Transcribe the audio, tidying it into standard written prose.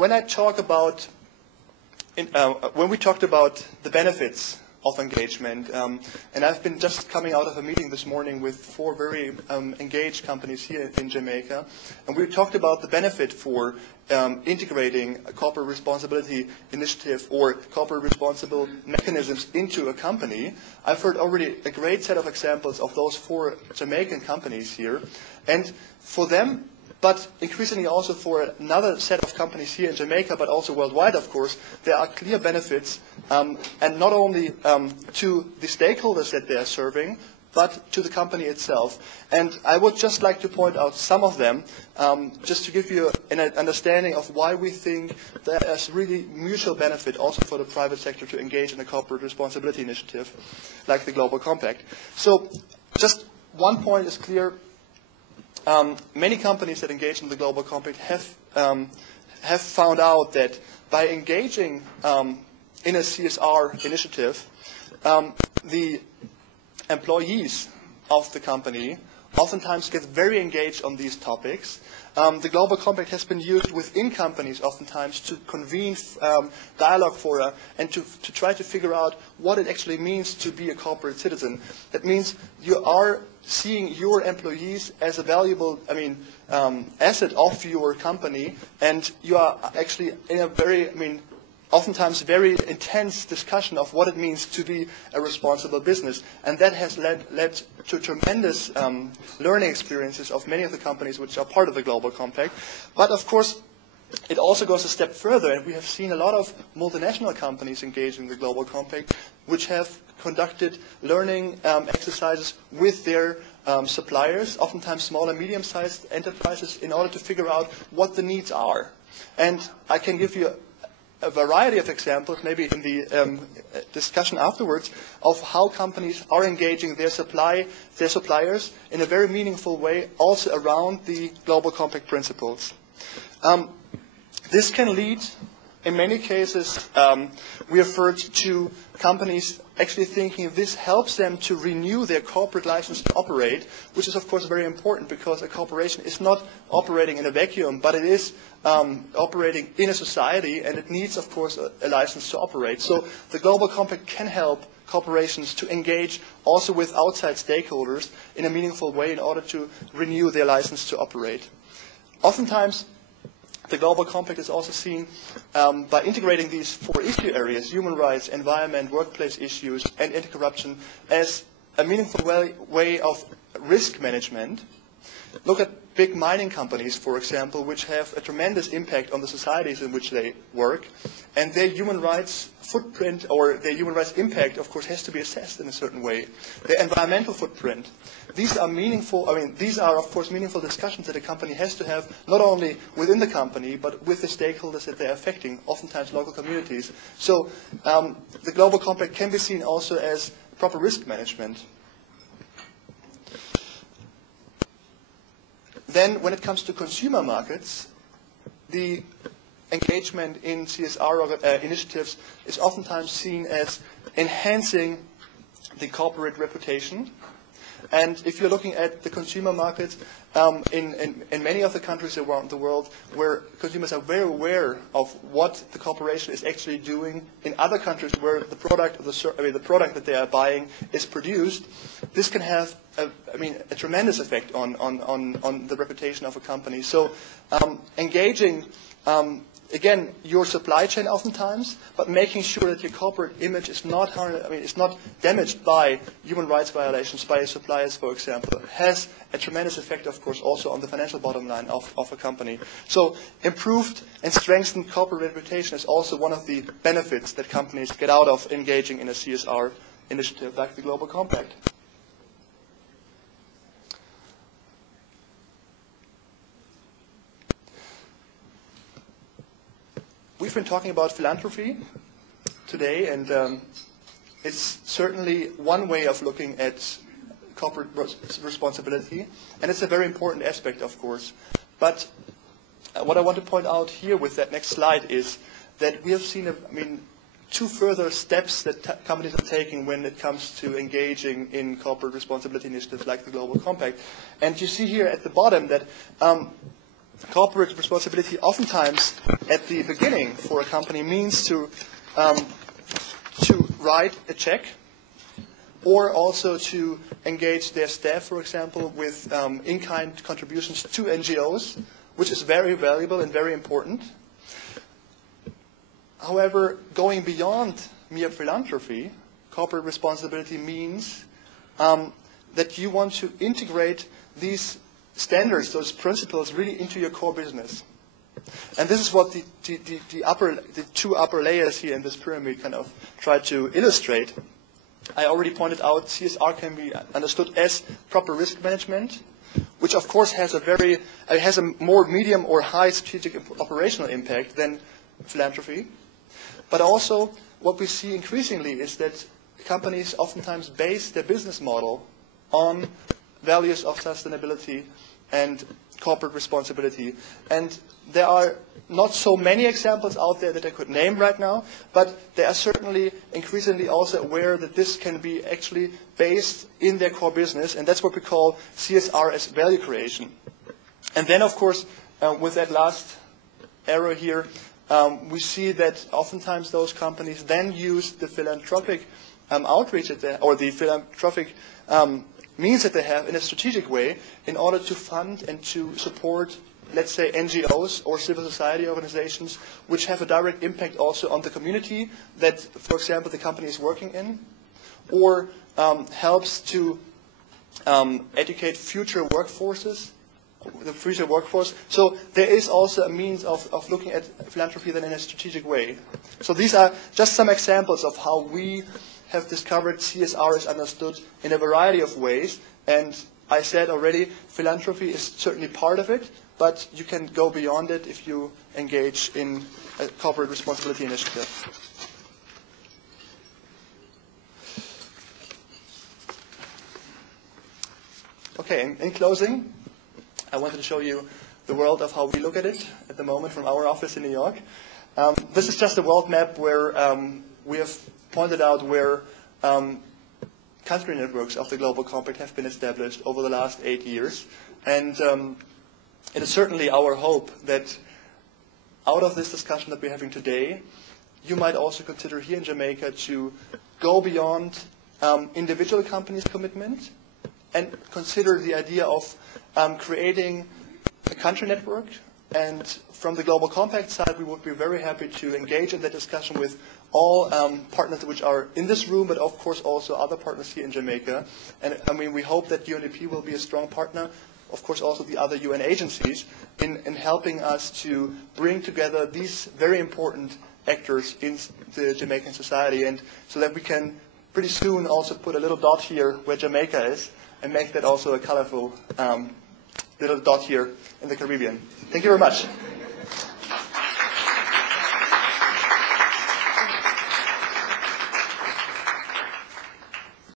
when I talk about, when we talked about the benefits of engagement, and I've been just coming out of a meeting this morning with 4 very engaged companies here in Jamaica, and we talked about the benefit for integrating a corporate responsibility initiative or corporate responsible mechanisms into a company. I've heard already a great set of examples of those 4 Jamaican companies here, and for them, but increasingly also for another set of companies here in Jamaica, but also worldwide, of course, there are clear benefits, and not only to the stakeholders that they are serving, but to the company itself. And I would just like to point out some of them, just to give you an understanding of why we think there is really mutual benefit also for the private sector to engage in a corporate responsibility initiative, like the Global Compact. So just one point is clear. Many companies that engage in the Global Compact have found out that by engaging in a CSR initiative, the employees of the company oftentimes get very engaged on these topics. The Global Compact has been used within companies oftentimes to convene dialogue fora and to try to figure out what it actually means to be a corporate citizen. That means you are seeing your employees as a valuable, asset of your company, and you are actually in a very, oftentimes very intense discussion of what it means to be a responsible business. And that has led to tremendous learning experiences of many of the companies which are part of the Global Compact. But of course, it also goes a step further, and we have seen a lot of multinational companies engaged in the Global Compact, which have conducted learning exercises with their suppliers, oftentimes small and medium-sized enterprises, in order to figure out what the needs are. And I can give you a variety of examples, maybe in the discussion afterwards, of how companies are engaging their suppliers in a very meaningful way, also around the Global Compact principles. This can lead, in many cases, we referred to companies actually thinking this helps them to renew their corporate license to operate, which is of course very important because a corporation is not operating in a vacuum, but it is operating in a society, and it needs of course a license to operate. So the Global Compact can help corporations to engage also with outside stakeholders in a meaningful way in order to renew their license to operate. Oftentimes, the Global Compact is also seen by integrating these 4 issue areas, human rights, environment, workplace issues, and anti-corruption, as a meaningful way of risk management. Look at big mining companies, for example, which have a tremendous impact on the societies in which they work, and their human rights footprint or their human rights impact, of course, has to be assessed in a certain way. Their environmental footprint. These are meaningful, these are, of course, meaningful discussions that a company has to have, not only within the company, but with the stakeholders that they're affecting, oftentimes local communities. So the Global Compact can be seen also as proper risk management. Then, when it comes to consumer markets, the engagement in CSR initiatives is oftentimes seen as enhancing the corporate reputation. And if you're looking at the consumer markets, in many of the countries around the world where consumers are very aware of what the corporation is actually doing, in other countries where the product, the product that they are buying is produced, this can have a tremendous effect on the reputation of a company. So engaging again, your supply chain oftentimes, but making sure that your corporate image is not damaged by human rights violations by your suppliers, for example, has a tremendous effect, of course, also on the financial bottom line of a company. So improved and strengthened corporate reputation is also one of the benefits that companies get out of engaging in a CSR initiative like the Global Compact. We've been talking about philanthropy today, and it's certainly one way of looking at corporate responsibility, and it's a very important aspect, of course. But what I want to point out here with that next slide is that we have seen, two further steps that companies are taking when it comes to engaging in corporate responsibility initiatives like the Global Compact. And you see here at the bottom that corporate responsibility oftentimes at the beginning for a company means to write a check, or also to engage their staff, for example, with in-kind contributions to NGOs, which is very valuable and very important. However, going beyond mere philanthropy, corporate responsibility means that you want to integrate these standards, those principles, really into your core business. And this is what the two upper layers here in this pyramid kind of try to illustrate. I already pointed out CSR can be understood as proper risk management, which of course has a more medium or high strategic operational impact than philanthropy. But also what we see increasingly is that companies oftentimes base their business model on values of sustainability and corporate responsibility. And there are not so many examples out there that I could name right now, but they are certainly increasingly also aware that this can be actually based in their core business, and that's what we call CSR as value creation. And then, of course, with that last arrow here, we see that oftentimes those companies then use the philanthropic outreach or the philanthropic means that they have in a strategic way in order to fund and to support, let's say, NGOs or civil society organizations which have a direct impact also on the community that, for example, the company is working in, or helps to educate future workforces, the future workforce. So there is also a means of looking at philanthropy then in a strategic way. So these are just some examples of how we have discovered CSR is understood in a variety of ways. And I said already, philanthropy is certainly part of it, but you can go beyond it if you engage in a corporate responsibility initiative. Okay, in closing, I wanted to show you the world of how we look at it at the moment from our office in New York. This is just a world map where we have pointed out where country networks of the Global Compact have been established over the last 8 years. And it is certainly our hope that out of this discussion that we're having today, you might also consider here in Jamaica to go beyond individual companies' commitment and consider the idea of creating a country network. And from the Global Compact side, we would be very happy to engage in that discussion with all partners which are in this room, but of course also other partners here in Jamaica. And I mean, we hope that UNDP will be a strong partner, of course also the other UN agencies, in helping us to bring together these very important actors in the Jamaican society, and so that we can pretty soon also put a little dot here where Jamaica is, and make that also a colorful little dot here in the Caribbean. Thank you very much.